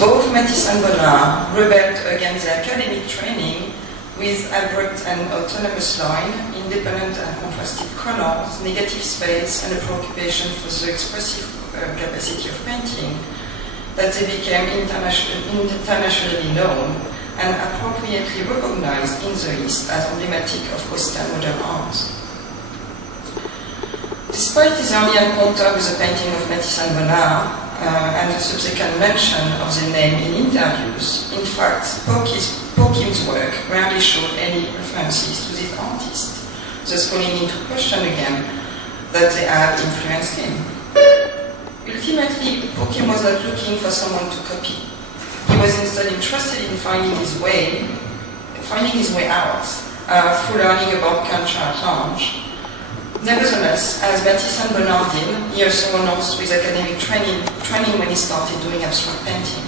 Both Matisse and Bonnard rebelled against the academic training with abrupt and autonomous line, independent and contrasted colors, negative space, and a preoccupation for the expressive capacity of painting, that they became internationally known and appropriately recognized in the East as emblematic of Western modern art. Despite his early encounter with the painting of Matisse and Bonnard, and the subsequent mention of the name in interviews, in fact, Pokim's work rarely showed any references to this artist, thus calling into question again that they had influenced him. Ultimately, Pokim was not looking for someone to copy. He was instead interested in finding his way out through learning about culture at large. Nevertheless, as Matisse and Bonnard did, he also announced with academic training when he started doing abstract painting.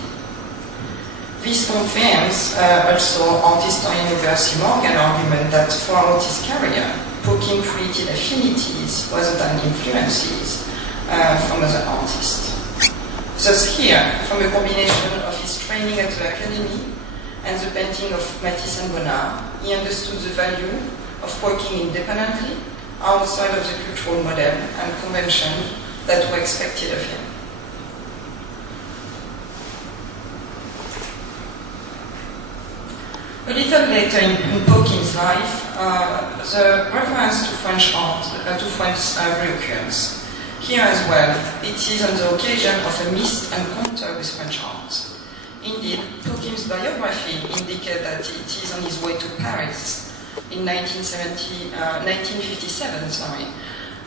This confirms also art historian Percy Morgan's argument that throughout his career, Pokim created affinities rather than influences from other artists. Thus here, from a combination of his training at the academy and the painting of Matisse and Bonnard, he understood the value of working independently outside of the cultural model and convention that were expected of him. A little later in Pokim's life, the reference to French art, reoccurs. Here as well, it is on the occasion of a missed encounter with French art. Indeed, Pokim's biography indicates that it is on his way to Paris in 1957,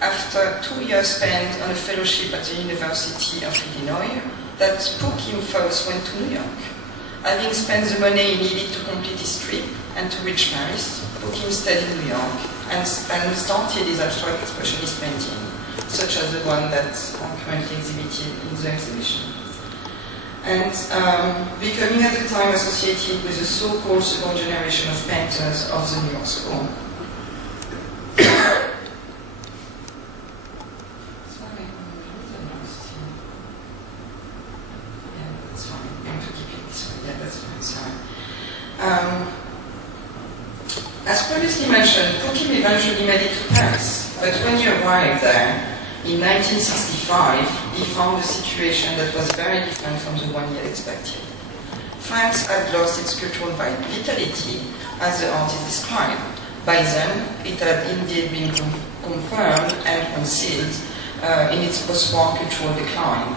after 2 years spent on a fellowship at the University of Illinois, that Pokim first went to New York. Having spent the money he needed to complete his trip and to reach Paris, Pokim stayed in New York and started his abstract expressionist painting, such as the one that's currently exhibited in the exhibition. And becoming at the time associated with the so-called second generation of painters of the New York School. As previously mentioned, Pokim eventually made it to Paris, but when he arrived there, in 1965, he found a situation that was very different from the one he had expected. France had lost its cultural vitality, as the artist described. By then, it had indeed been confirmed and concealed in its post-war cultural decline.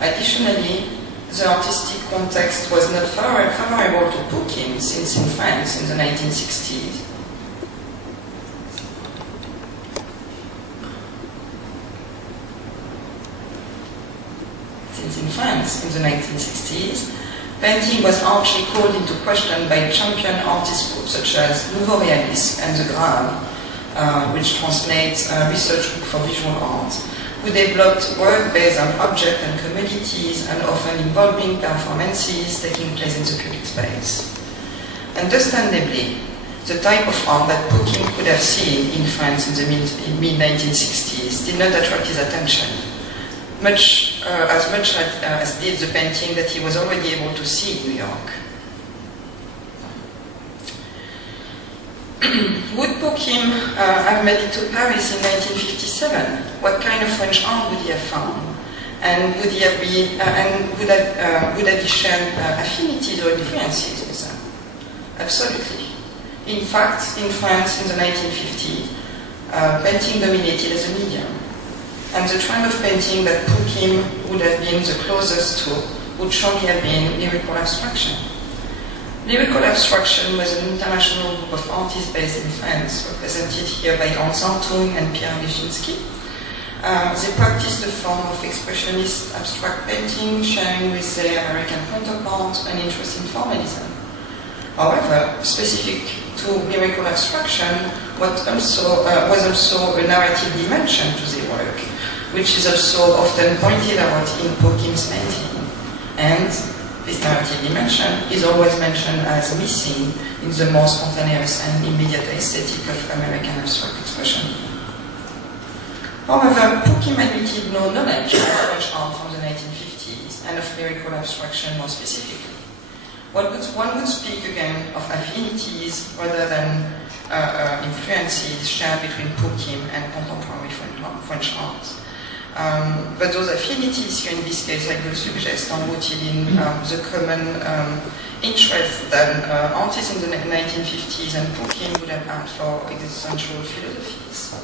Additionally, the artistic context was not favorable to Pokim, since in France in the 1960s, painting was harshly called into question by champion artist groups such as Nouveau Realisme and the Grave, which translates research book for visual art, who developed work based on objects and commodities and often involving performances taking place in the public space. Understandably, the type of art that Pokim could have seen in France in the mid-1960s did not attract his attention, as much as did the painting that he was already able to see in New York. Would Pokim have made it to Paris in 1957? What kind of French art would he have found? And would he have been, would have he shared affinities or influences with them? Absolutely. In fact, in France in the 1950s, painting dominated as a medium. And the trend of painting that Pokim would have been the closest to would surely have been lyrical abstraction. Lyrical abstraction was an international group of artists based in France, represented here by Hans Hartung and Pierre Nijinsky. They practiced a form of expressionist abstract painting, sharing with their American counterparts an interest in formalism. However, specific to lyrical abstraction was also a narrative dimension to their work, which is also often pointed out in Pokim's painting. And this narrative dimension is always mentioned as missing in the more spontaneous and immediate aesthetic of American abstract expression. However, Pokim admitted no knowledge of French art from the 1950s and of lyrical abstraction more specifically. One would speak again of affinities rather than influences shared between Pokim and contemporary French art. But those affinities here in this case, I would suggest, are rooted in the common interest that artists in the 1950s and Pokim would have had for existential philosophies.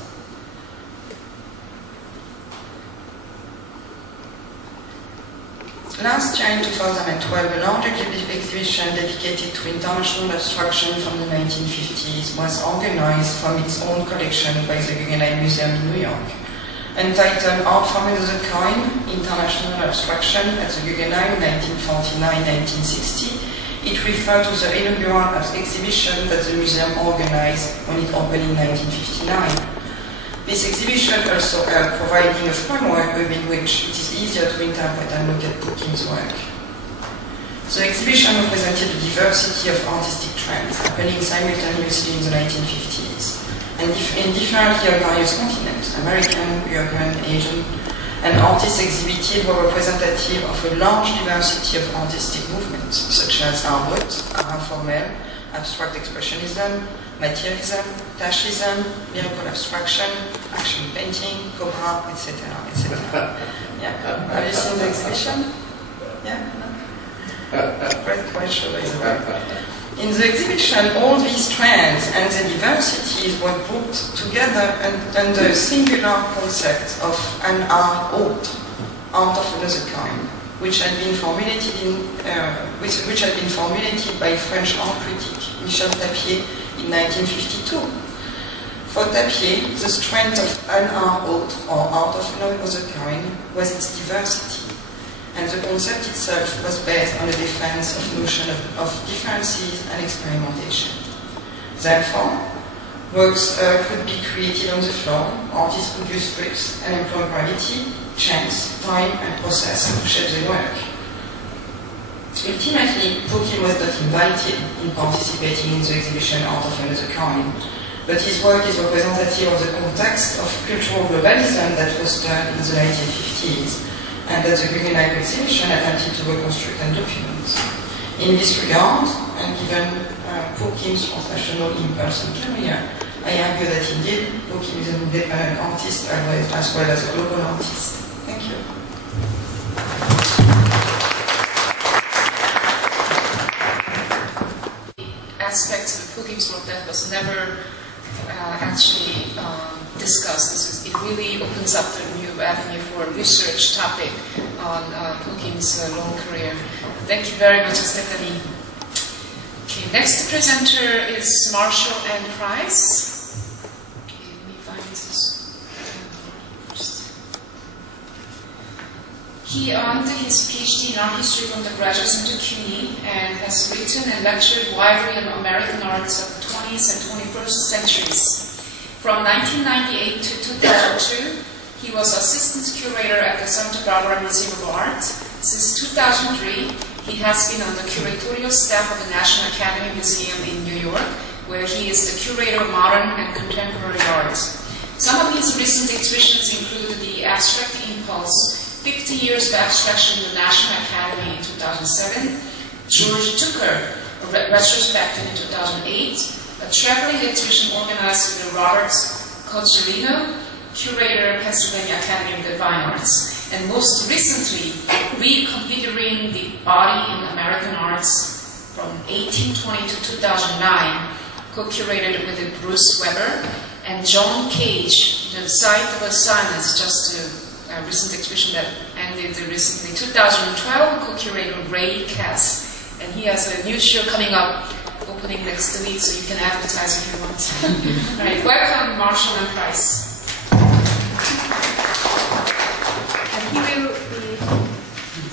Last year in 2012, a large exhibition dedicated to international abstraction from the 1950s was organized from its own collection by the Guggenheim Museum in New York. Entitled Art from Another Kind, International Abstraction at the Guggenheim 1949-1960, it referred to the inaugural exhibition that the museum organized when it opened in 1959. This exhibition also providing a framework within which it is easier to interpret and look at Pokim's work. The exhibition represented a diversity of artistic trends happening simultaneously in the 1950s, and in differently on various continents, American, European, Asian, and artists exhibited were representative of a large diversity of artistic movements, such as art brut, art informel, abstract expressionism, materialism, Taoism, lyrical abstraction, action painting, cobra, etc., etc. Yeah. Have you seen the exhibition? Yeah? Quite sure, by the way. In the exhibition, all these trends and the diversities were put together under a singular concept of an art autre, art of another kind, which had been formulated by French art critic Michel Tapier in 1952. For Tapier, the strength of an art autre, or art of another kind, was its diversity, and the concept itself was based on a defense of notion of differences and experimentation. Therefore, works could be created on the floor, artists could use scripts and employ gravity, chance, time, and process to shape the work. Ultimately, Pokim was not invited in participating in the exhibition Art of Another Kind, but his work is representative of the context of cultural globalism that was stirred in the 1950s, and that the Guggenheim exhibition attempted to reconstruct and document. In this regard, and given Pokim's professional in-person career, I argue that indeed Pokim is an independent artist as well as a global artist. Thank you. Aspects of Pokim's work that was never actually discussed. It really opens up a new avenue for a research topic on Pokim's long career. Thank you very much, Stephanie. Okay, next presenter is Marshall N. Price. Okay, let me find this first. He earned his PhD in art history from the Graduate Center CUNY and has written and lectured widely on American arts of the 20th and 21st centuries. From 1998 to 2002, he was assistant curator at the Santa Barbara Museum of Art. Since 2003, he has been on the curatorial staff of the National Academy Museum in New York, where he is the curator of modern and contemporary art. Some of his recent exhibitions include the Abstract Impulse, 50 Years of Abstraction in the National Academy in 2007, George Tucker, a retrospective in 2008, a traveling exhibition organized by Robert Cozzolino, curator, Pennsylvania Academy of the Fine Arts, and most recently, Reconfiguring the Body in American Arts from 1820 to 2009, co-curated with Bruce Weber, and John Cage, The Site of a Silence, just a recent exhibition that ended recently, 2012, co-curator Ray Cass, and he has a new show coming up, opening next week, so you can advertise if you want. All right, welcome Marshall and Price. And he will be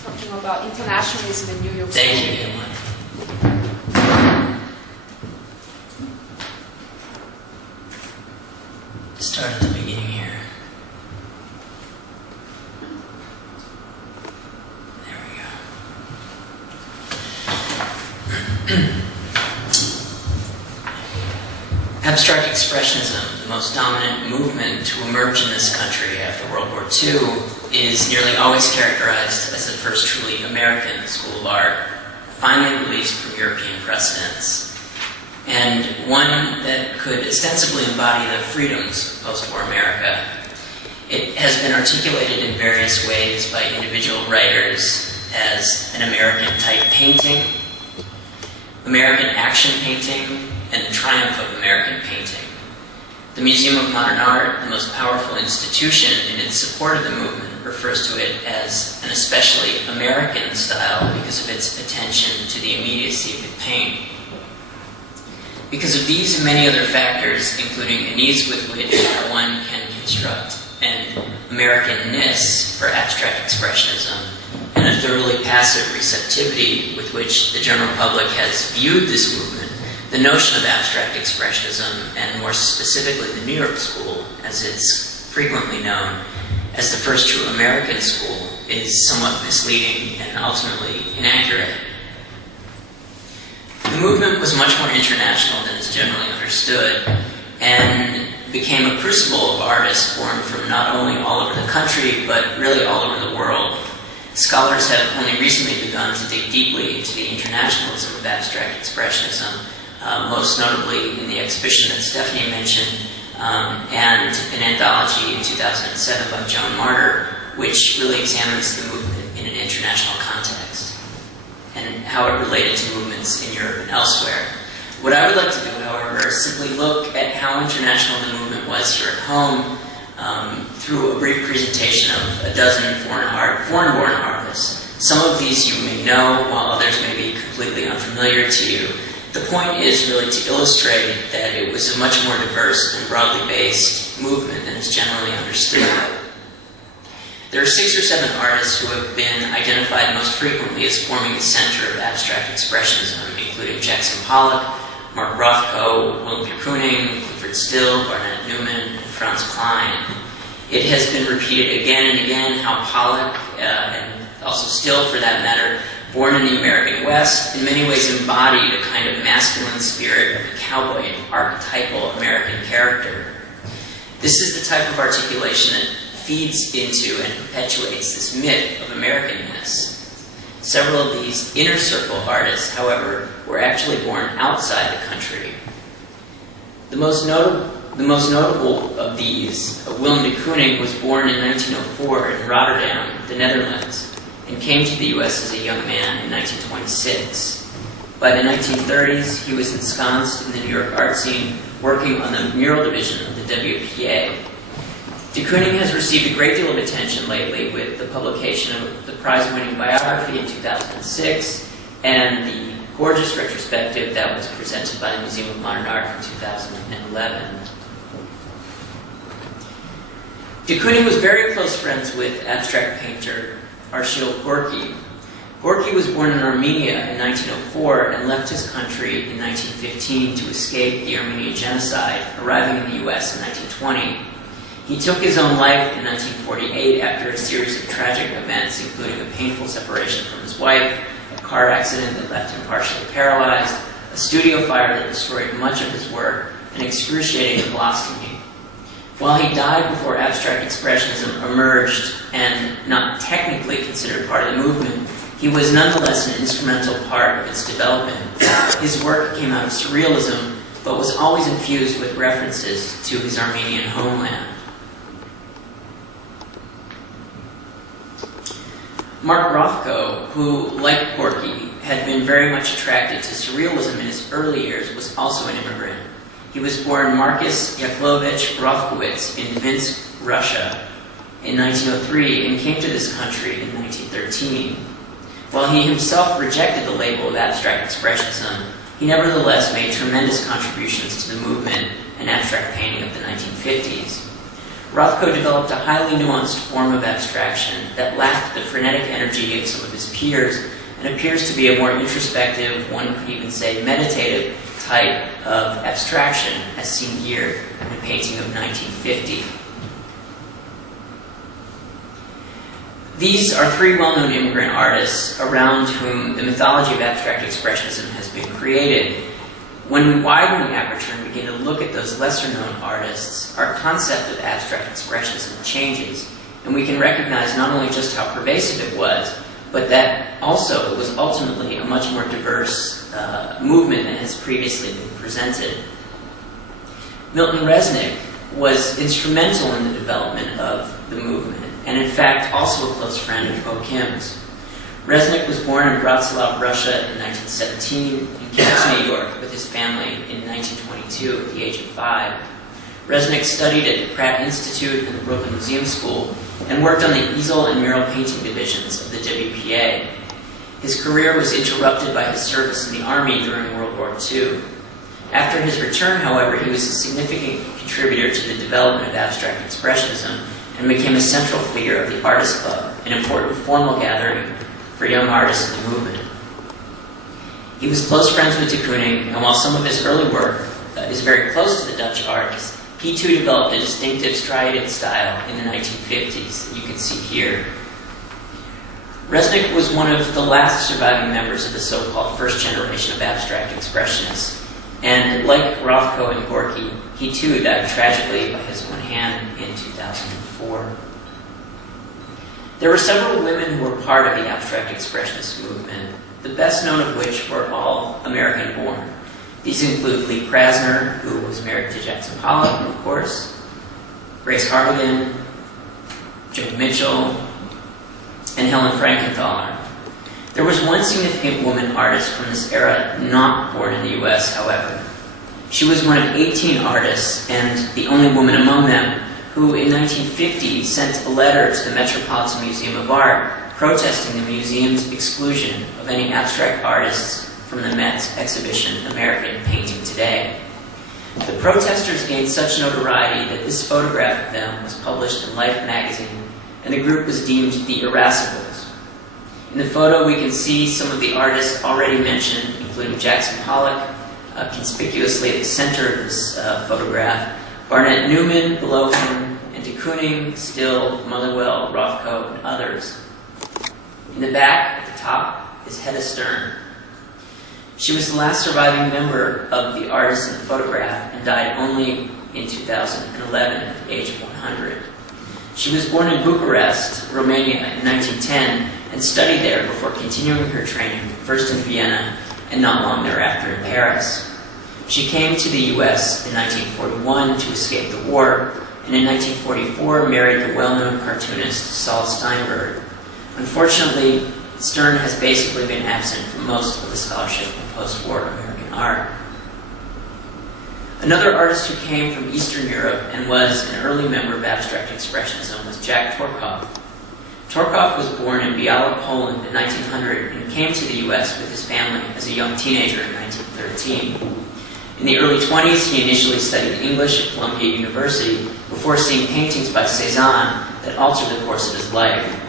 talking about internationalism in New York City. Thank you. Start at the beginning here. There we go. Abstract Expressionism, the most dominant movement to emerge in this country after World War II, is nearly always characterized as the first truly American school of art, finally released from European precedents, and one that could ostensibly embody the freedoms of post-war America. It has been articulated in various ways by individual writers as an American-type painting, American action painting, and the triumph of American painting. The Museum of Modern Art, the most powerful institution in its support of the movement, refers to it as an especially American style because of its attention to the immediacy of the paint. Because of these and many other factors, including an ease with which one can construct an Americanness for abstract expressionism, and a thoroughly passive receptivity with which the general public has viewed this movement, the notion of abstract expressionism, and more specifically the New York School, as it's frequently known, as the first true American school, is somewhat misleading and ultimately inaccurate. The movement was much more international than is generally understood, and became a crucible of artists born from not only all over the country, but really all over the world. Scholars have only recently begun to dig deeply into the internationalism of abstract expressionism, most notably in the exhibition that Stephanie mentioned, and an anthology in 2007 by Joan Martyr, which really examines the movement in an international context and how it related to movements in Europe and elsewhere. What I would like to do, however, is simply look at how international the movement was here at home through a brief presentation of a dozen foreign-born artists. Some of these you may know, while others may be completely unfamiliar to you. The point is really to illustrate that it was a much more diverse and broadly based movement than is generally understood. There are 6 or 7 artists who have been identified most frequently as forming the center of abstract expressionism, including Jackson Pollock, Mark Rothko, Willem de Kooning, Clifford Still, Barnett Newman, and Franz Klein. It has been repeated again and again how Pollock, and also Still for that matter, born in the American West, in many ways embodied a kind of masculine spirit of the cowboy and archetypal American character. This is the type of articulation that feeds into and perpetuates this myth of Americanness. Several of these inner circle artists, however, were actually born outside the country. The most notable of these, Willem de Kooning, was born in 1904 in Rotterdam, the Netherlands, and came to the U.S. as a young man in 1926. By the 1930s, he was ensconced in the New York art scene, working on the mural division of the WPA. De Kooning has received a great deal of attention lately with the publication of the prize-winning biography in 2006 and the gorgeous retrospective that was presented by the Museum of Modern Art in 2011. De Kooning was very close friends with abstract painter Arshile Gorky. Gorky was born in Armenia in 1904 and left his country in 1915 to escape the Armenian genocide, arriving in the U.S. in 1920. He took his own life in 1948 after a series of tragic events, including a painful separation from his wife, a car accident that left him partially paralyzed, a studio fire that destroyed much of his work, and excruciating colostomy. While he died before abstract expressionism emerged and not technically considered part of the movement, he was nonetheless an instrumental part of its development. His work came out of surrealism, but was always infused with references to his Armenian homeland. Mark Rothko, who, like Gorky, had been very much attracted to surrealism in his early years, was also an immigrant. He was born Marcus Yakovlevich Rothkowitz in Minsk, Russia, in 1903 and came to this country in 1913. While he himself rejected the label of abstract expressionism, he nevertheless made tremendous contributions to the movement and abstract painting of the 1950s. Rothko developed a highly nuanced form of abstraction that lacked the frenetic energy of some of his peers and appears to be a more introspective, one could even say meditative, type of abstraction as seen here in a painting of 1950. These are 3 well-known immigrant artists around whom the mythology of abstract expressionism has been created. When we widen the aperture and begin to look at those lesser-known artists, our concept of abstract expressionism changes. and we can recognize not only just how pervasive it was, but that also it was ultimately a much more diverse movement than has previously been presented. Milton Resnick was instrumental in the development of the movement, and in fact also a close friend of Po Kim's. Resnick was born in Bratslav, Russia in 1917 and came to New York with his family in 1922 at the age of 5. Resnick studied at the Pratt Institute and the Brooklyn Museum School and worked on the easel and mural painting divisions of the WPA. His career was interrupted by his service in the Army during World War II. After his return, however, he was a significant contributor to the development of abstract expressionism and became a central figure of the Artist Club, an important formal gathering for young artists in the movement. He was close friends with de Kooning, and while some of his early work is very close to the Dutch artists, he too developed a distinctive striated style in the 1950s that you can see here. Resnick was one of the last surviving members of the so-called first generation of abstract expressionists, and like Rothko and Gorky, he too died tragically by his own hand in 2004. There were several women who were part of the abstract expressionist movement, the best known of which were all American-born. These include Lee Krasner, who was married to Jackson Pollock, of course, Grace Hartigan, Joe Mitchell, and Helen Frankenthaler. There was one significant woman artist from this era not born in the U.S., however. She was one of 18 artists, and the only woman among them, who in 1950 sent a letter to the Metropolitan Museum of Art protesting the museum's exclusion of any abstract artists from the Met's exhibition, American Painting Today. The protesters gained such notoriety that this photograph of them was published in Life magazine, and the group was deemed the Irascibles. In the photo, we can see some of the artists already mentioned, including Jackson Pollock, conspicuously at the center of this photograph, Barnett Newman below him, and de Kooning, Still, Motherwell, Rothko, and others. In the back, at the top, is Hedda Stern. She was the last surviving member of the artists in the photograph and died only in 2011 at the age of 100. She was born in Bucharest, Romania in 1910 and studied there before continuing her training, first in Vienna and not long thereafter in Paris. She came to the U.S. in 1941 to escape the war, and in 1944 married the well-known cartoonist Saul Steinberg. Unfortunately, Stern has basically been absent from most of the scholarship in post-war American art. Another artist who came from Eastern Europe and was an early member of abstract expressionism was Jack Torkoff. Torkoff was born in Biała, Poland in 1900 and came to the U.S. with his family as a young teenager in 1913. In the early 20s, he initially studied English at Columbia University before seeing paintings by Cézanne that altered the course of his life.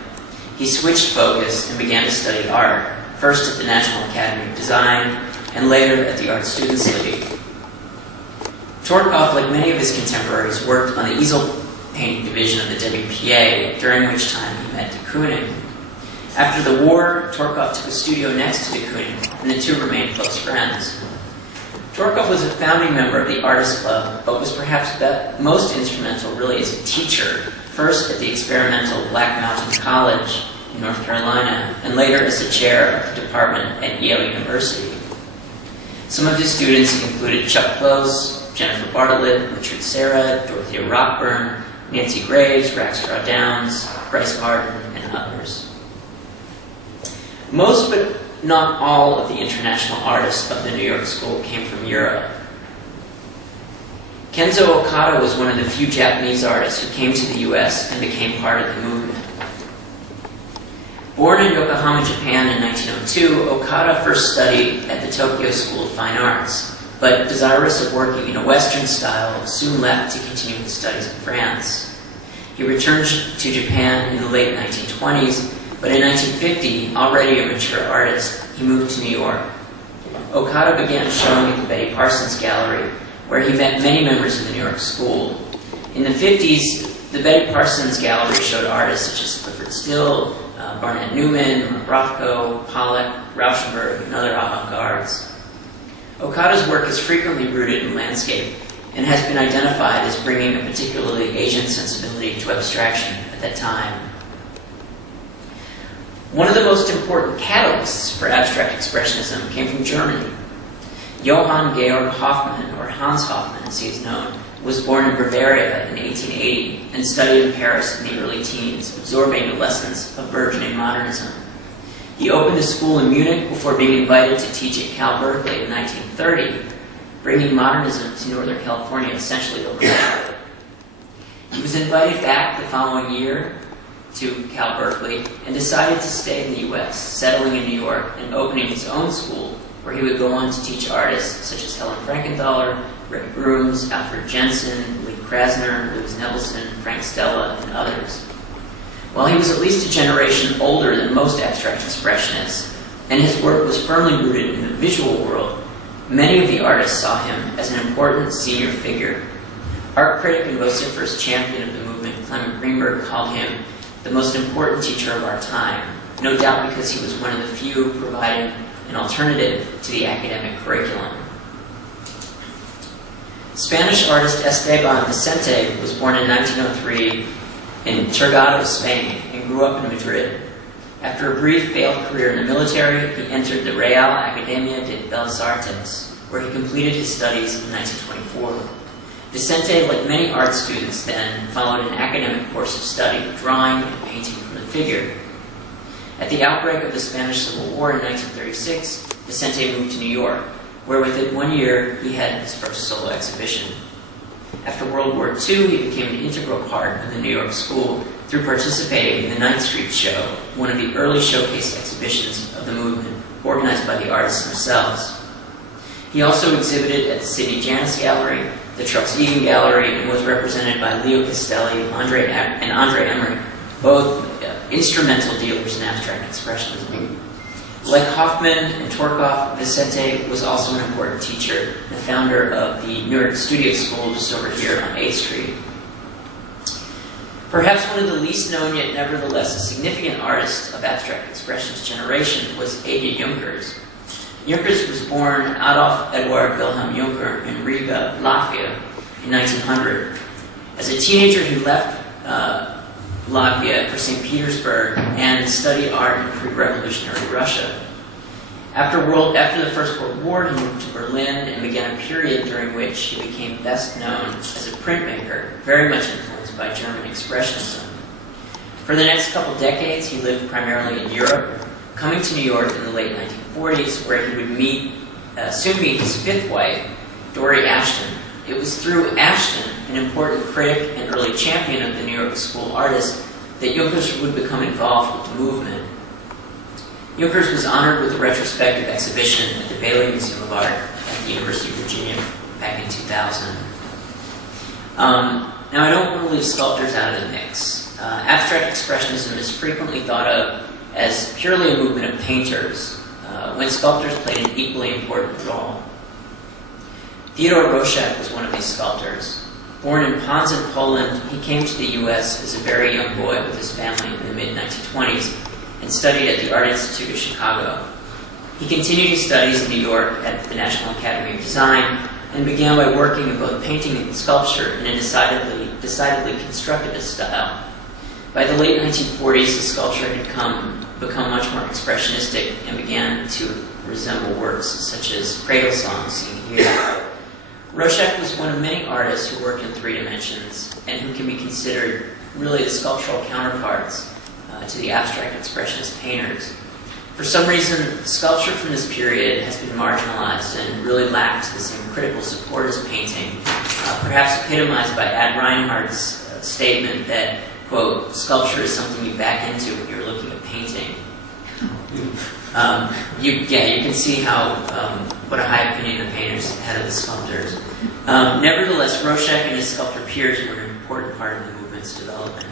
He switched focus and began to study art, first at the National Academy of Design and later at the Art Students League. Torkoff, like many of his contemporaries, worked on the easel painting division of the WPA, during which time he met de Kooning. After the war, Torkoff took a studio next to de Kooning, and the two remained close friends. Torkoff was a founding member of the Artist Club, but was perhaps most instrumental really as a teacher, first at the experimental Black Mountain College in North Carolina, and later as the chair of the department at Yale University. Some of his students included Chuck Close, Jennifer Bartlett, Richard Serra, Dorothea Rockburn, Nancy Graves, Rackstraw Downs, Bryce Martin, and others. Most but not all of the international artists of the New York School came from Europe. Kenzo Okada was one of the few Japanese artists who came to the U.S. and became part of the movement. Born in Yokohama, Japan in 1902, Okada first studied at the Tokyo School of Fine Arts, but desirous of working in a Western style, soon left to continue his studies in France. He returned to Japan in the late 1920s, but in 1950, already a mature artist, he moved to New York. Okada began showing at the Betty Parsons Gallery, where he met many members of the New York School. In the 50s, the Betty Parsons Gallery showed artists such as Clifford Still, Barnett Newman, Rothko, Pollock, Rauschenberg, and other avant-gardes. Okada's work is frequently rooted in landscape and has been identified as bringing a particularly Asian sensibility to abstraction at that time. One of the most important catalysts for abstract expressionism came from Germany. Johann Georg Hoffmann, or Hans Hoffmann as he is known, was born in Bavaria in 1880 and studied in Paris in the early teens, absorbing the lessons of burgeoning modernism. He opened a school in Munich before being invited to teach at Cal Berkeley in 1930, bringing modernism to Northern California essentially overnight. He was invited back the following year to Cal Berkeley and decided to stay in the U.S., settling in New York and opening his own school, where he would go on to teach artists such as Helen Frankenthaler, Rick Brooms, Alfred Jensen, Lee Krasner, Louis Nebelson, Frank Stella, and others. While he was at least a generation older than most abstract expressionists, and his work was firmly rooted in the visual world, many of the artists saw him as an important senior figure. Art critic and vociferous champion of the movement, Clement Greenberg, called him the most important teacher of our time, no doubt because he was one of the few providing an alternative to the academic curriculum. Spanish artist Esteban Vicente was born in 1903 in Torgado, Spain, and grew up in Madrid. After a brief failed career in the military, he entered the Real Academia de Bellas Artes, where he completed his studies in 1924. Vicente, like many art students then, followed an academic course of study, drawing and painting from the figure. At the outbreak of the Spanish Civil War in 1936, Vicente moved to New York, where within 1 year he had his first solo exhibition. After World War II, he became an integral part of the New York School through participating in the 9th Street Show, one of the early showcase exhibitions of the movement, organized by the artists themselves. He also exhibited at the Sidney Janis Gallery, the Trucks Egan Gallery, and was represented by Leo Castelli and Andre Emmerich, both instrumental dealers in abstract expressionism. Like Hoffman and Torkoff, Vicente was also an important teacher, the founder of the New York Studio School just over here on 8th Street. Perhaps one of the least known yet nevertheless a significant artist of abstract expressionist generation was Ege Junkers. Junkers was born Adolf Eduard Wilhelm Junker in Riga, Latvia in 1900. As a teenager, he left Latvia for St. Petersburg and studied art in pre-revolutionary Russia. After the First World War, he moved to Berlin and began a period during which he became best known as a printmaker, very much influenced by German Expressionism. For the next couple decades, he lived primarily in Europe, coming to New York in the late 1940s, where he would soon meet his fifth wife, Dory Ashton. It was through Ashton, an important critic and early champion of the New York School artists, that Junkers would become involved with the movement. Junkers was honored with a retrospective exhibition at the Bailey Museum of Art at the University of Virginia back in 2000. Now, I don't want to leave sculptors out of the mix. Abstract expressionism is frequently thought of as purely a movement of painters, when sculptors played an equally important role. Theodor Roszak was one of these sculptors. Born in Poznań, Poland, he came to the U.S. as a very young boy with his family in the mid-1920s and studied at the Art Institute of Chicago. He continued his studies in New York at the National Academy of Design and began by working in both painting and sculpture in a decidedly constructivist style. By the late 1940s, the sculpture had become much more expressionistic and began to resemble works such as Cradle Song seen here. Roszak was one of many artists who worked in 3 dimensions and who can be considered really the sculptural counterparts to the abstract expressionist painters. For some reason, sculpture from this period has been marginalized and really lacked the same critical support as painting, perhaps epitomized by Ad Reinhardt's statement that, quote, sculpture is something you back into when you're looking at painting. You can see how what a high opinion the painters had of the sculptors. Nevertheless, Roszak and his sculptor peers were an important part of the movement's development.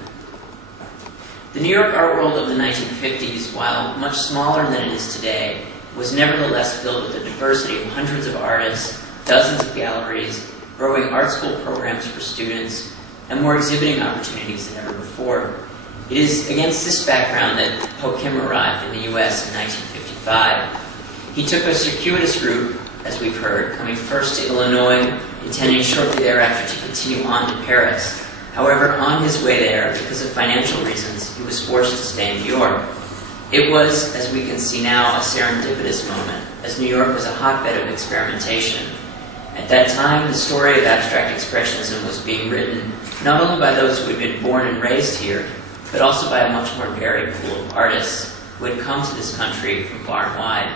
The New York art world of the 1950s, while much smaller than it is today, was nevertheless filled with a diversity of hundreds of artists, dozens of galleries, growing art school programs for students, and more exhibiting opportunities than ever before. It is against this background that Ho Kim arrived in the U.S. in 1955. He took a circuitous route, as we've heard, coming first to Illinois, intending shortly thereafter to continue on to Paris. However, on his way there, because of financial reasons, he was forced to stay in New York. It was, as we can see now, a serendipitous moment, as New York was a hotbed of experimentation. At that time, the story of abstract expressionism was being written not only by those who had been born and raised here, but also by a much more varied pool of artists who had come to this country from far and wide.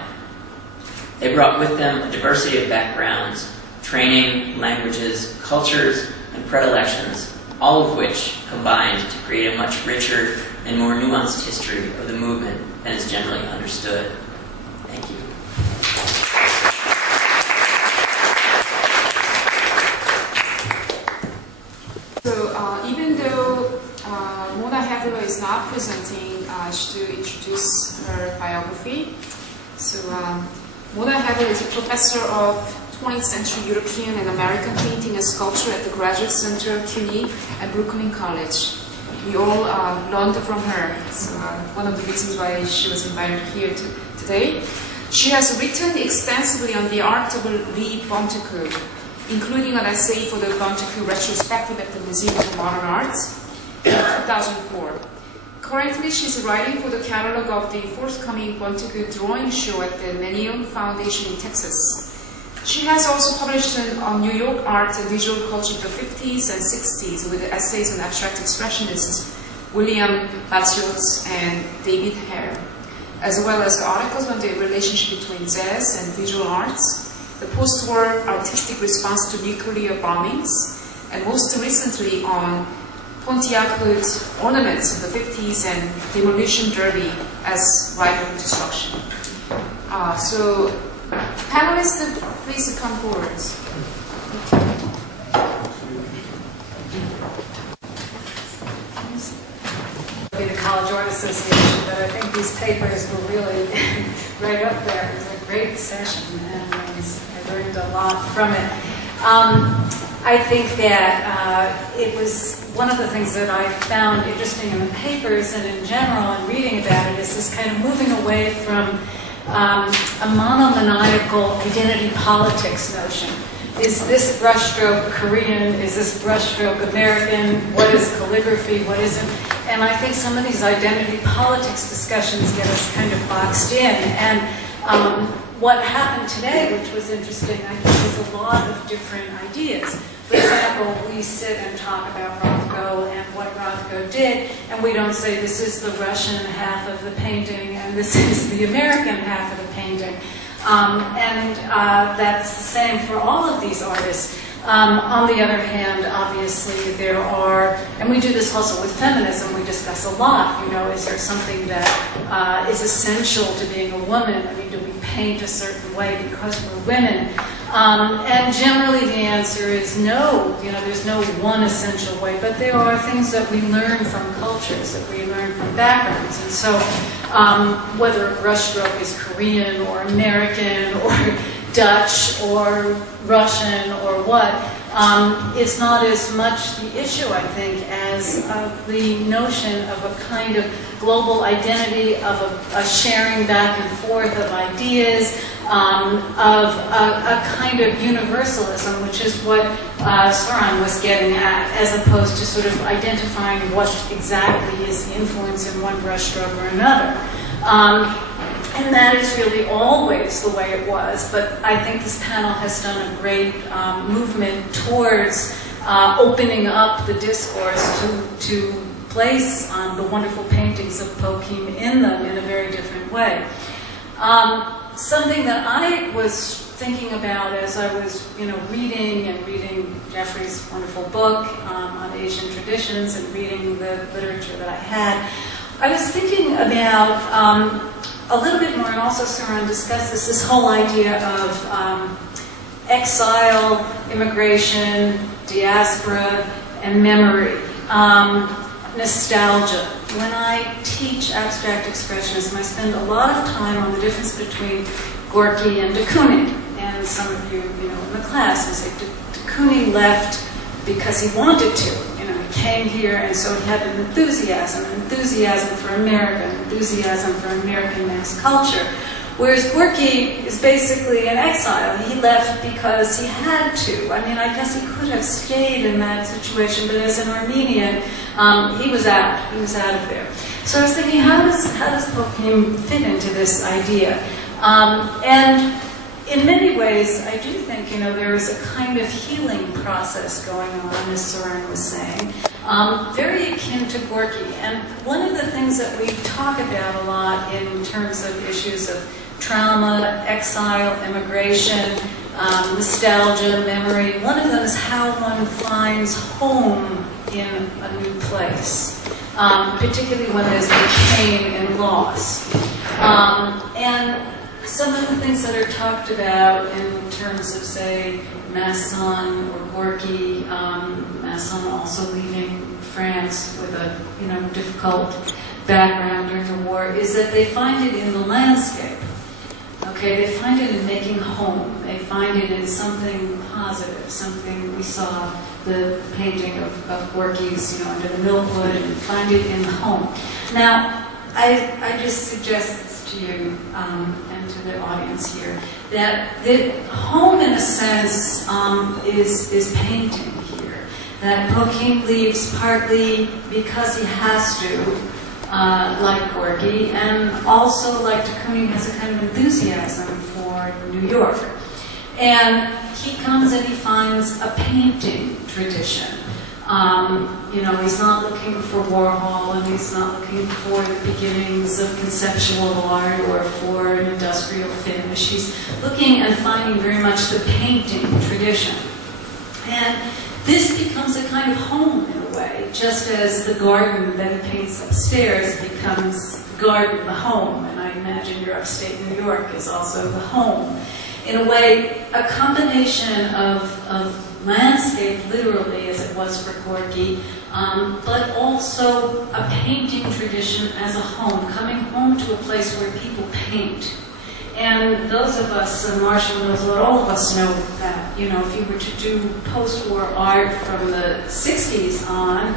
They brought with them a diversity of backgrounds, training, languages, cultures, and predilections, all of which combined to create a much richer and more nuanced history of the movement than is generally understood. Thank you. So even though Mona Hathaway is not presenting, to introduce her biography. So Mona Hathaway is a professor of 20th century European and American painting and sculpture at the Graduate Center, CUNY, at Brooklyn College. We all learned from her. So one of the reasons why she was invited here today. She has written extensively on the art of Lee Bontekoe, including an essay for the Bontekoe retrospective at the Museum of Modern Art in 2004. Currently, she's writing for the catalog of the forthcoming Bontekoe drawing show at the Mannion Foundation in Texas. She has also published on New York art and visual culture of the 50s and 60s with essays on abstract expressionists William Batziot and David Hare, as well as articles on the relationship between jazz and visual arts, the post-war artistic response to nuclear bombings, and most recently on Pontiac hood ornaments of the 50s and demolition derby as right of destruction. So, panelists, please come forward. The College Art Association, but I think these papers were really right up there. It was a great session, and I learned a lot from it. I think that it was one of the things that I found interesting in the papers and in general and reading about it is this kind of moving away from a monomaniacal identity politics notion. Is this brushstroke Korean? Is this brushstroke American? What is calligraphy? What isn't? And I think some of these identity politics discussions get us kind of boxed in. And what happened today, which was interesting, I think, is a lot of different ideas. For example, we sit and talk about Rothko and what Rothko did, and we don't say this is the Russian half of the painting and this is the American half of the painting. That's the same for all of these artists. On the other hand, obviously, there are, and we do this also with feminism, we discuss a lot, you know, is there something that is essential to being a woman? I mean, do we paint a certain way because we're women? And generally the answer is no, you know, there's no one essential way, but there are things that we learn from cultures, that we learn from backgrounds. And so whether a brushstroke is Korean or American or Dutch or Russian or what, it's not as much the issue, I think, as the notion of a kind of global identity, of a sharing back and forth of ideas, of a kind of universalism, which is what Soran was getting at, as opposed to sort of identifying what exactly is the influence in one brushstroke or another. And that is really always the way it was, but I think this panel has done a great movement towards opening up the discourse to place the wonderful paintings of Po Kim in them in a very different way. Something that I was thinking about as I was, you know, reading Jeffrey's wonderful book on Asian traditions and reading the literature that I had, I was thinking about a little bit more, and also Soran discussed this whole idea of exile, immigration, diaspora, and memory, nostalgia. When I teach abstract expressionism, I spend a lot of time on the difference between Gorky and de Kooning. And some of you, you know, in the class, will say de Kooning left because he wanted to. You know, he came here, and so he had an enthusiasm for America, an enthusiasm for American mass culture. Whereas Gorky is basically an exile. He left because he had to. I mean, I guess he could have stayed in that situation, but as an Armenian, he was out. He was out of there. So I was thinking, how does Pokim fit into this idea? And in many ways, I do think, there is a kind of healing process going on, as Soren was saying, very akin to Gorky. And one of the things that we talk about a lot in terms of issues of trauma, exile, immigration, nostalgia, memory, one of them is how one finds home in a new place, particularly when there's been pain and loss. And some of the things that are talked about in terms of, say, Masson or Gorky, Masson also leaving France with a difficult background during the war, is that they find it in the landscape. Okay, they find it in making home. They find it in something positive, something we saw the painting of Gorky's, under the milkwood, and find it in the home. Now, I just suggest this to you and to the audience here, that home, in a sense, is painting here. That Pokim leaves partly because he has to, like Gorky, and also, like de Kooning, has a kind of enthusiasm for New York. And he comes and he finds a painting tradition. He's not looking for Warhol, and he's not looking for the beginnings of conceptual art or for an industrial finish. He's looking and finding very much the painting tradition. And this becomes a kind of home in a way, just as the garden that he paints upstairs becomes the garden, the home. And I imagine your upstate New York is also the home. In a way, a combination of landscape, literally, as it was for Gorky, but also a painting tradition as a home, coming home to a place where people paint. And those of us, and Marshall knows, all of us know that, if you were to do post-war art from the 60s on,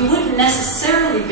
you wouldn't necessarily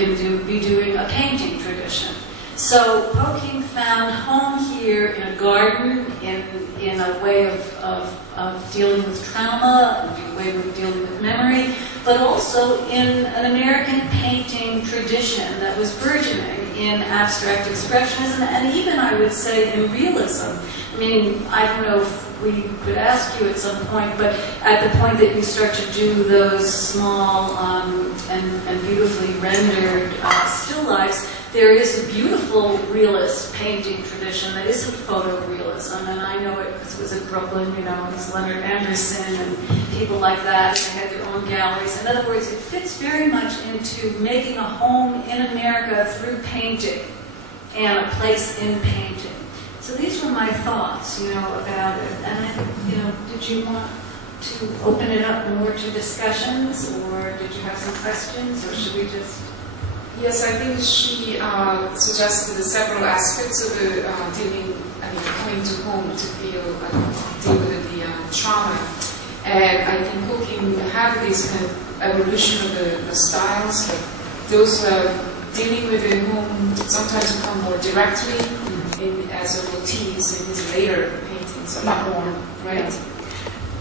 be doing a painting tradition. So Pokim found home here in a garden, in a way of dealing with trauma, a way of dealing with memory, but also in an American painting tradition that was burgeoning in abstract expressionism, and even, I would say, in realism. I mean, I don't know if we could ask you at some point, but at the point that you start to do those small and beautifully rendered still lifes, there is a beautiful realist painting tradition that isn't photorealism, and I know it because it was in Brooklyn, it was Leonard Anderson and people like that, and they had their own galleries. In other words, it fits very much into making a home in America through painting and a place in painting. So these were my thoughts, about it. And did you want to open it up more to discussions, or did you have some questions, or should we just... Yes, I think she suggested several aspects of the coming to home to deal with the trauma. And I think Pokim had this kind of evolution of the styles. Those dealing with the home sometimes come more directly as a motifs in his later paintings, a lot more, right?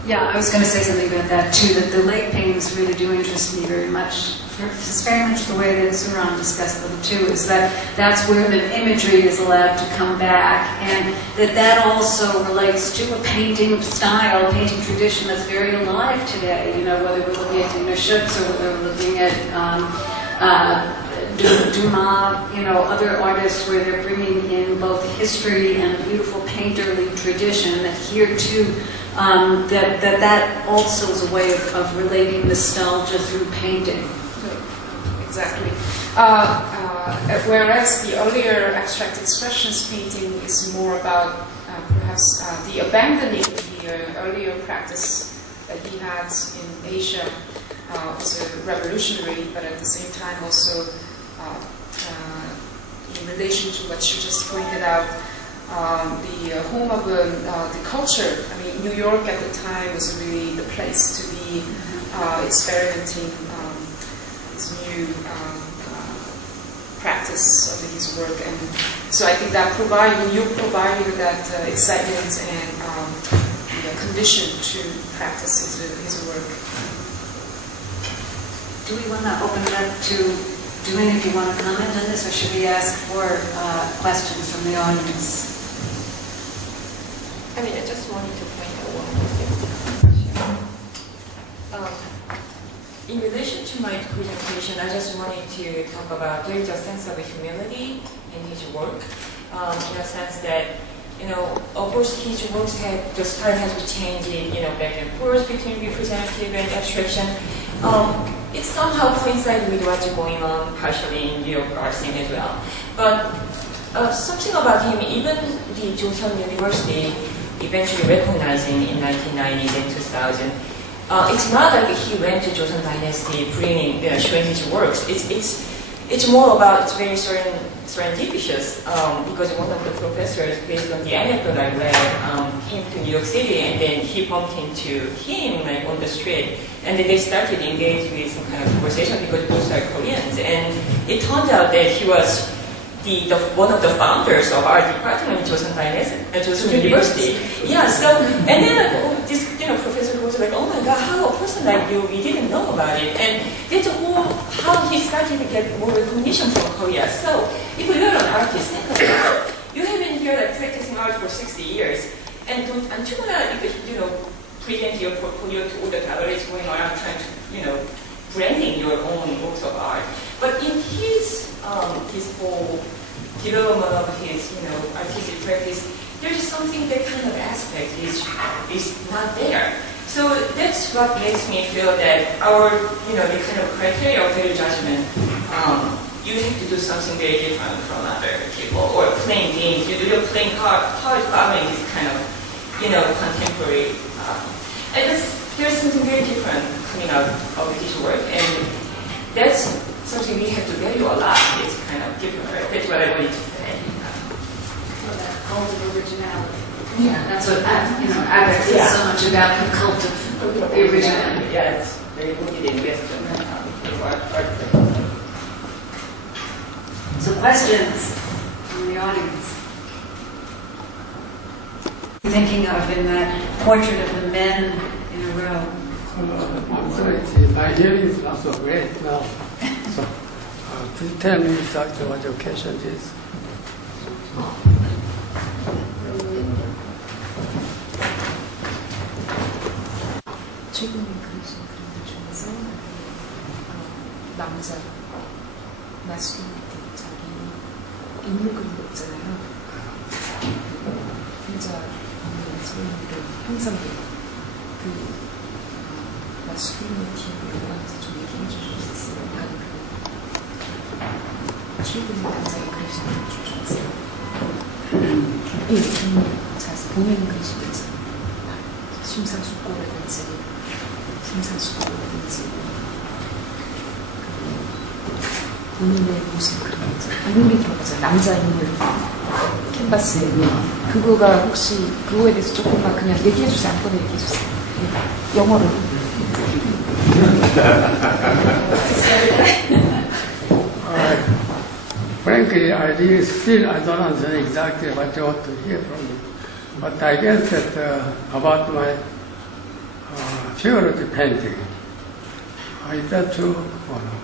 Yeah, I was going to say something about that too, that the lake paintings really do interest me very much. It's very much the way that Suran discussed them too, is that that's where the imagery is allowed to come back, and that also relates to a painting style, a painting tradition that's very alive today, whether we're looking at Dina Schutz or whether we're looking at Dumas, other artists where they're bringing in both history and a beautiful painterly tradition, that here too, that also is a way of relating nostalgia through painting. Exactly. Whereas the earlier abstract expressionist painting is more about perhaps the abandoning the earlier practice that he had in Asia was a revolutionary, but at the same time also in relation to what she just pointed out, the home of the culture. I mean, New York at the time was really the place to be experimenting these new practice of his work. And so I think that you provided that excitement and condition to practice his work. Do we want to open it up to, do any of you want to comment on this, or should we ask for questions from the audience? I just wanted to point out one more thing. In relation to my presentation, I just wanted to talk about there is a sense of humility in his work, in a sense that, of course, his works the style has been changing, back and forth between representative and abstraction. It somehow coincides with what's going on partially in New York art scene as well. But something about him, even the Joseon University eventually recognizing in 1990 and 2000, it's not like he went to Joseon Dynasty showing his works. It's more about, it's very serendipitous, because one of the professors, based on the anecdote I read, came to New York City and then he bumped into him on the street, and then they started to engage with some kind of conversation because both are Koreans, and it turned out that he was one of the founders of our department in Joseon University. Yeah, so, and then this professor was like, oh my God, how a person like you, we didn't know about it. And that's how he started to get more recognition from Korea. So, if you're an artist, think about it. You have been here practicing art for 60 years, and until present your portfolio to all the galleries going around trying to, branding your own works of art. But in his whole development of his, artistic practice, there is something that kind of aspect is not there. So that's what makes me feel that our, the kind of criteria of value judgment, you have to do something very different from other people. Or playing games, you're playing hard farming is kind of, contemporary. And there's something very different coming out of his work, and that's something we have to value a lot. It's kind of different. Right? That's what I wanted to say. Cult of originality. Yeah, that's what Avex is so much about, the cult of the originality. Yeah, it's very rooted in Western art. So questions from the audience? Thinking of in that portrait of the men in a row. My hearing is not so great now. So, please tell me exactly what your question is. 최근에 그리신 그림들 중에서 남자 마스쿠리티 자기 인물 그림도 있잖아요. 혼자 있는 소인들 형상들 그 마스쿠리티에 대해서 좀 얘기해 주실 수 있어요? 다른 그 최근에 남자가 그리신 그림들 중에서 자세 보면 그리신 거 있어요. 심상숙고라든지 본인의 모습 그리면서 인물이 들어가죠. 남자 인물 캔버스에 그거가 혹시 그거에 대해서 조금만 그냥 얘기해 주세요. 아무거나 얘기해 주세요. 네. 영어로. Frankly, I really still I don't understand exactly what you want to hear from me, but I guess that about my figurative painting. Is that true or no?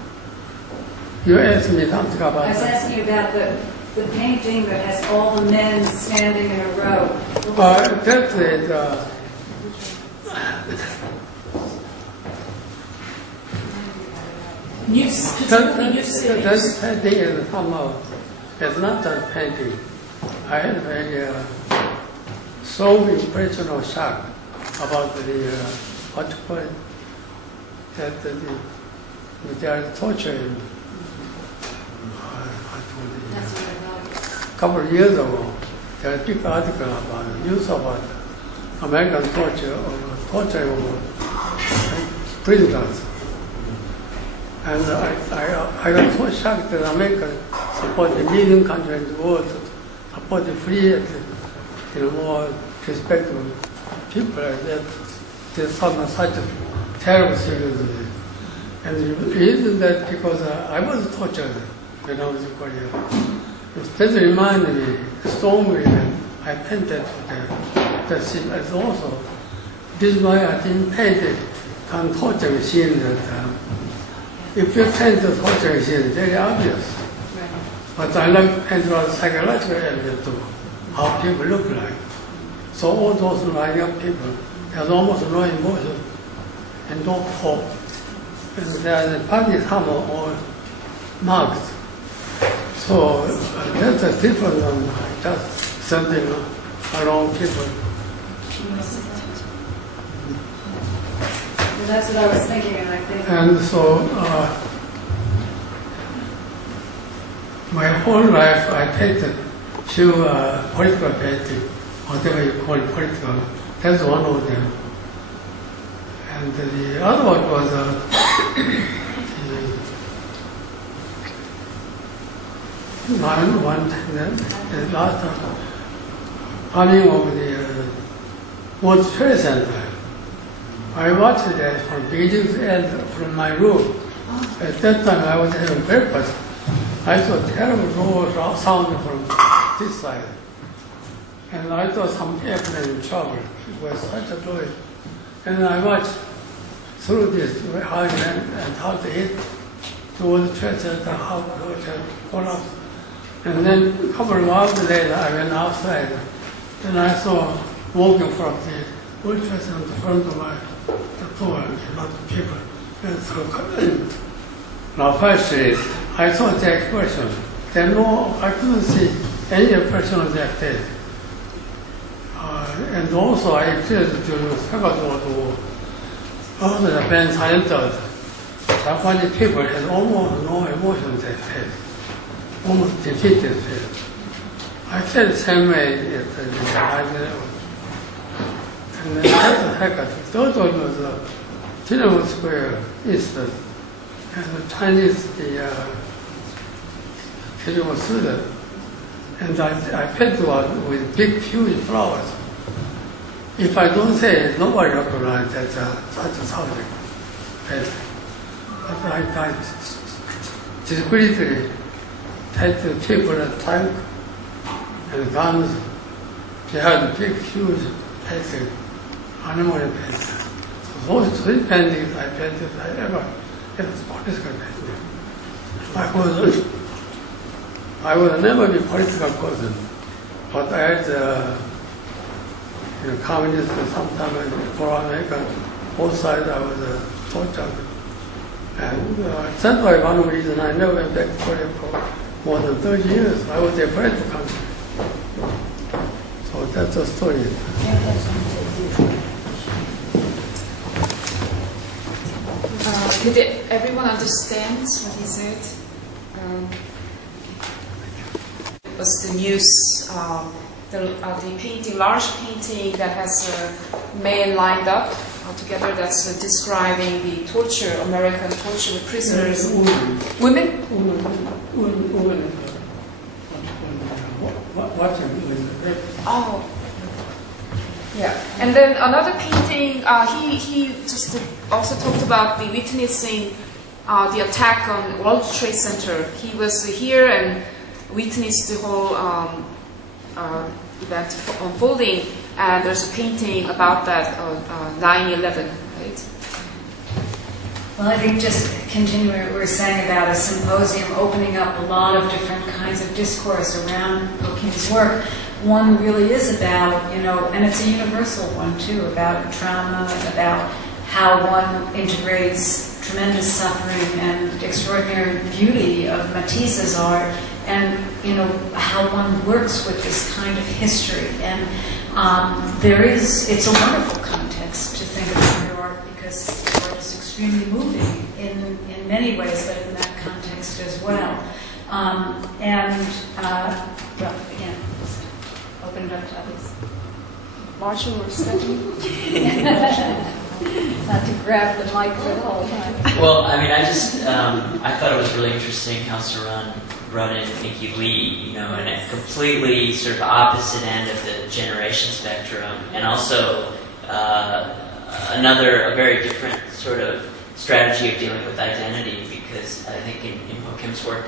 You asked me something about I was asking you about the painting that has all the men standing in a row. That is that painting is somehow, it's not that painting. I had a very strong impression of shock about the what you call it, that they are torturing. A couple of years ago, there was a big article about the news about American torture of prisoners. And I got so shocked that America support the leading country in the world, support the free, more respectful people like that. They found such a terrible thing. And the reason that because I was tortured when I was in Korea. That reminded me strongly when I painted for the scene as also. This is why I didn't paint the torture scene that if you paint the torture scene, it's very obvious. But I like to paint the psychological element too, how people look like. So all those lining up people, there's almost no emotion and no hope. And their bodies are all marked. So that's a different than just something around people. Well, that's what I was thinking, and I think. And so my whole life I painted few political painting, whatever you call it, political. That's one of them. And the other one was the last bombing of the World Trade Center. I watched that from beginning to end from my room. At that time I was having breakfast. I saw terrible roar sound from this side. And I thought some airplane in trouble. It was such a noise. And I watched through this, how it went and how they hit towards the Trade Center, how it collapsed. And then a couple of hours later, I went outside. And I saw walking from the World Trade Center in front of the door, a lot of people. And so, now, firstly, I saw the expression. I couldn't see any expression on their face. And also, I experienced during the Second World War, after the band entered, Japanese people had almost no emotion in their face, almost defeated face. I felt the same way at the 9/11. And then after the haircut, third one was Tiananmen Square incident. And the Chinese, was student. And I painted one with big, huge flowers. If I don't say it, nobody recognizes that such a subject. But I discreetly take the people at tank and guns behind big, huge painting, animal painting. So those three paintings I painted, it was political painting. I would never be a political person, but as communist sometime for America, both sides I was tortured. And that's why one of the reasons I never went back to Korea for more than 30 years. I was afraid to come. So that's the story. Did everyone understand what he said? It was the news, the painting, large painting that has men lined up together that's describing the torture, American torture with prisoners. Women? Women. Oh. Yeah, and then another painting, he just also talked about the witnessing the attack on World Trade Center. He was here and witnessed the whole event unfolding, and there's a painting about that 9/11, right? Well, I think just continuing what we were saying about a symposium opening up a lot of different kinds of discourse around Po Kim's work. One really is about, and it's a universal one too, about trauma, about how one integrates tremendous suffering and extraordinary beauty of Matisse's art, and how one works with this kind of history. And it's a wonderful context to think about her art, because art is extremely moving in many ways, but in that context as well. Well, again, open it up to others. Marshall or Stephanie? Not to grab the mic for the whole time. Well, I mean, I thought it was really interesting how Saran brought in Mickey Lee, in a completely sort of opposite end of the generation spectrum, and also a very different sort of strategy of dealing with identity, because I think in Ho Kim's work,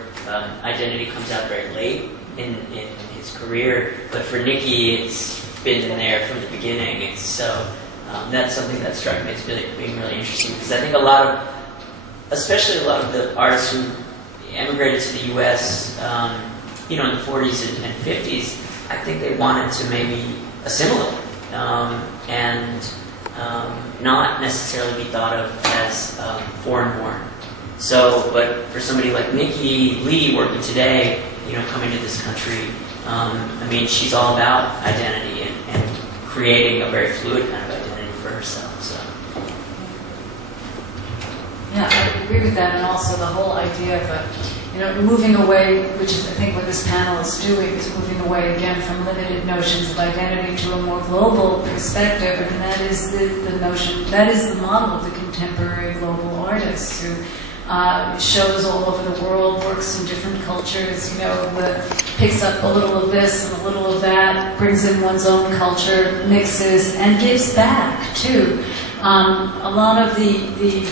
identity comes out very late in his career, but for Nikki, it's been in there from the beginning. And so that's something that struck me as being really interesting, because I think especially a lot of the artists who emigrated to the U.S., in the 40s and 50s, I think they wanted to maybe assimilate and not necessarily be thought of as foreign-born. So, but for somebody like Nikki Lee working today, coming to this country, she's all about identity and creating a very fluid kind of identity for herself. So. Yeah, I agree with that, and also the whole idea of moving away, which is I think what this panel is doing, is moving away again from limited notions of identity to a more global perspective, and that is the notion, that is the model of the contemporary global artist who shows all over the world, works in different cultures, picks up a little of this and a little of that, brings in one's own culture, mixes, and gives back too. A lot of the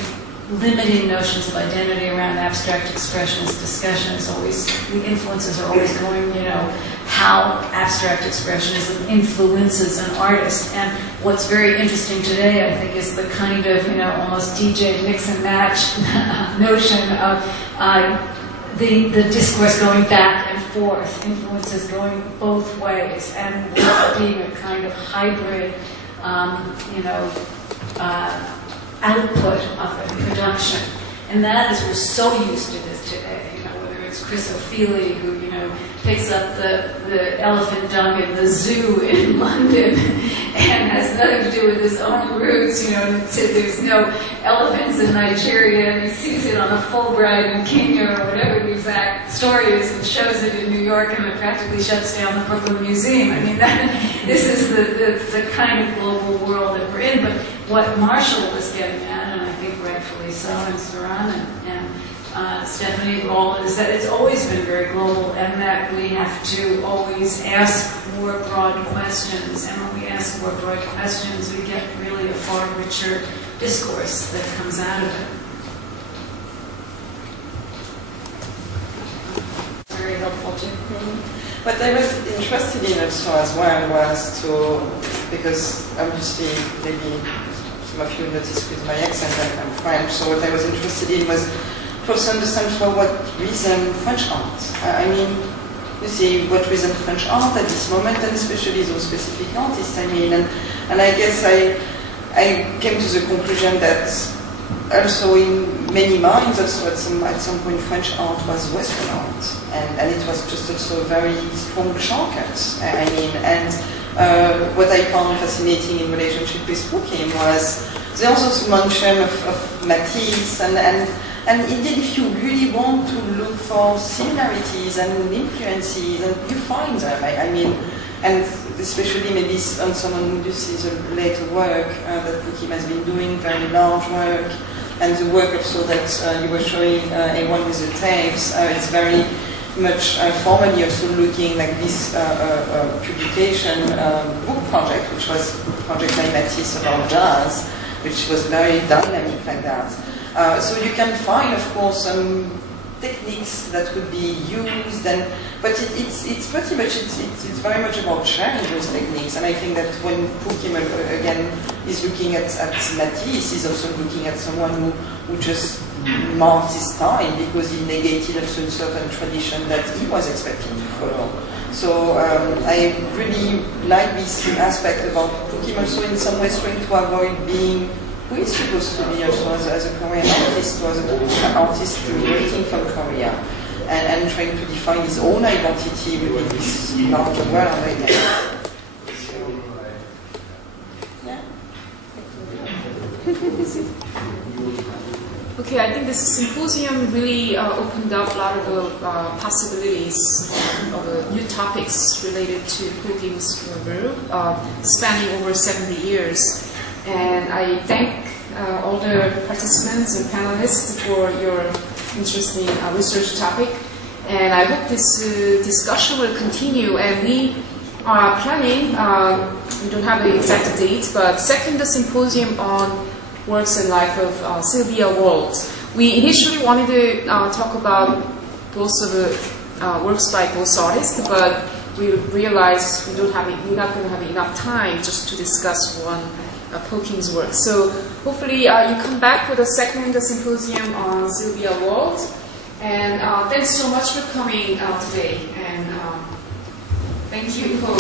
limiting notions of identity around abstract expressionist discussion is always, the influences are always going, how abstract expressionism influences an artist. And what's very interesting today, I think, is the kind of, almost DJ mix and match notion of the discourse going back and forth, influences going both ways, and being a kind of hybrid, output of a production. And that is, we're so used to this today, whether it's Chris O'Feely, who, picks up the elephant dung in the zoo in London and has nothing to do with his own roots, and there's no elephants in Nigeria, and he sees it on a Fulbright in Kenya or whatever the exact story is, and shows it in New York, and it practically shuts down the Brooklyn Museum. This is the kind of global world that we're in. But what Marshall was getting at, and I think rightfully so, and Saran and Stephanie Roll, is that it's always been very global, and that we have to always ask more broad questions. And when we ask more broad questions, we get really a far richer discourse that comes out of it. Very helpful too. What I was interested in also as well was because obviously maybe some of you noticed with my accent that I'm French, so what I was interested in was first understand for what reason French art. You see, what reason French art at this moment, and especially those specific artists, and I guess I came to the conclusion that also in many minds, also at some point French art was Western art, and it was just also a very strong shortcut. What I found fascinating in relationship with Po Kim was the also mention of Matisse, and indeed, if you really want to look for similarities and influences, and you find them. And especially maybe on someone who sees a later work that Po Kim has been doing, very large work, and the work also that you were showing A1 with the tapes, it's very much formally also looking like this publication book project, which was a project by Matisse about jazz, which was very dynamic like that. So you can find, of course, some techniques that would be used, but it's pretty much it's very much about sharing those techniques. And I think that when Po Kim again is looking at Matisse, he's also looking at someone who just marked his time because he negated a certain tradition that he was expecting to follow. So I really like this aspect about Po Kim also in some ways trying to avoid being who is supposed to be also as a Korean artist, or as an artist immigrating from Korea, and trying to define his own identity within this larger world, I guess. Okay, I think this symposium really opened up a lot of possibilities of new topics related to Po Kim's work, spanning over 70 years. And I thank all the participants and panelists for your interesting research topic. And I hope this discussion will continue. And we are planning, we don't have the exact date, but second symposium on works and life of Sylvia Wald. We initially wanted to talk about both of the works by both artists, but we realized we're not going to have enough time just to discuss one Poking's work. So hopefully you come back for the second symposium on Sylvia Wald. And thanks so much for coming today. And thank you for